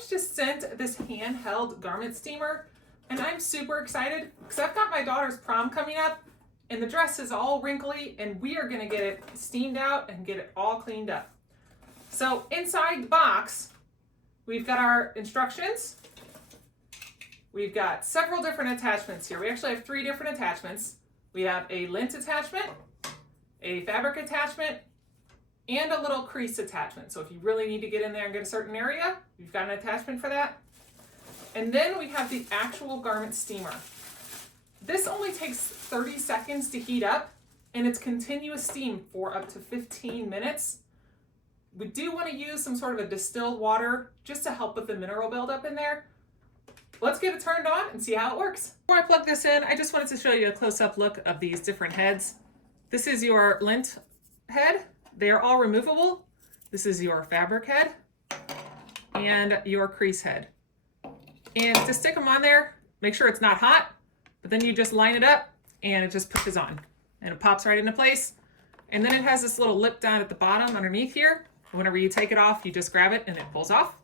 was just sent this handheld garment steamer, and I'm super excited because I've got my daughter's prom coming up, and the dress is all wrinkly, and we are gonna get it steamed out and get it all cleaned up. So inside the box, we've got our instructions. We've got several different attachments here. We actually have 3 different attachments. We have a lint attachment, a fabric attachment, and a little crease attachment. So if you really need to get in there and get a certain area, you've got an attachment for that. And then we have the actual garment steamer. This only takes 30 seconds to heat up, and it's continuous steam for up to 15 minutes. We do want to use some sort of a distilled water just to help with the mineral buildup in there. Let's get it turned on and see how it works. Before I plug this in, I just wanted to show you a close-up look of these different heads. This is your lint head. They are all removable. This is your fabric head and your crease head. And to stick them on there, make sure it's not hot, but then you just line it up and it just pushes on and it pops right into place. And then it has this little lip down at the bottom underneath here. Whenever you take it off, you just grab it and it pulls off.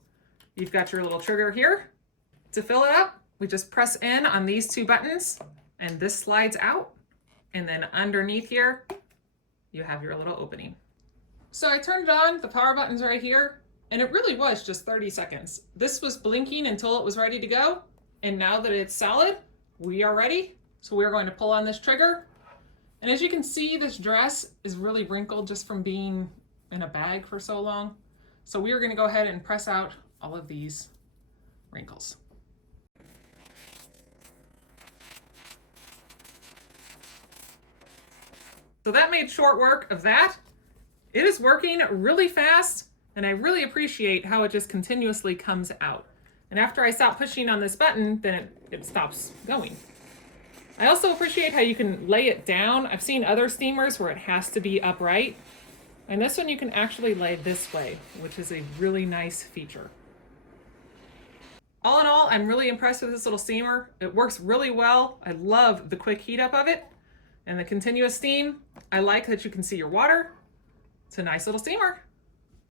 You've got your little trigger here. To fill it up, we just press in on these 2 buttons and this slides out. And then underneath here, you have your little opening. So I turned it on, the power button's right here, and it really was just 30 seconds. This was blinking until it was ready to go. And now that it's solid, we are ready. So we are going to pull on this trigger. And as you can see, this dress is really wrinkled just from being in a bag for so long. So we are going to go ahead and press out all of these wrinkles. So that made short work of that. It is working really fast, and I really appreciate how it just continuously comes out. And after I stop pushing on this button, then it stops going. I also appreciate how you can lay it down. I've seen other steamers where it has to be upright, and this one you can actually lay this way, which is a really nice feature. All in all, I'm really impressed with this little steamer. It works really well. I love the quick heat up of it and the continuous steam. I like that you can see your water. It's a nice little steamer.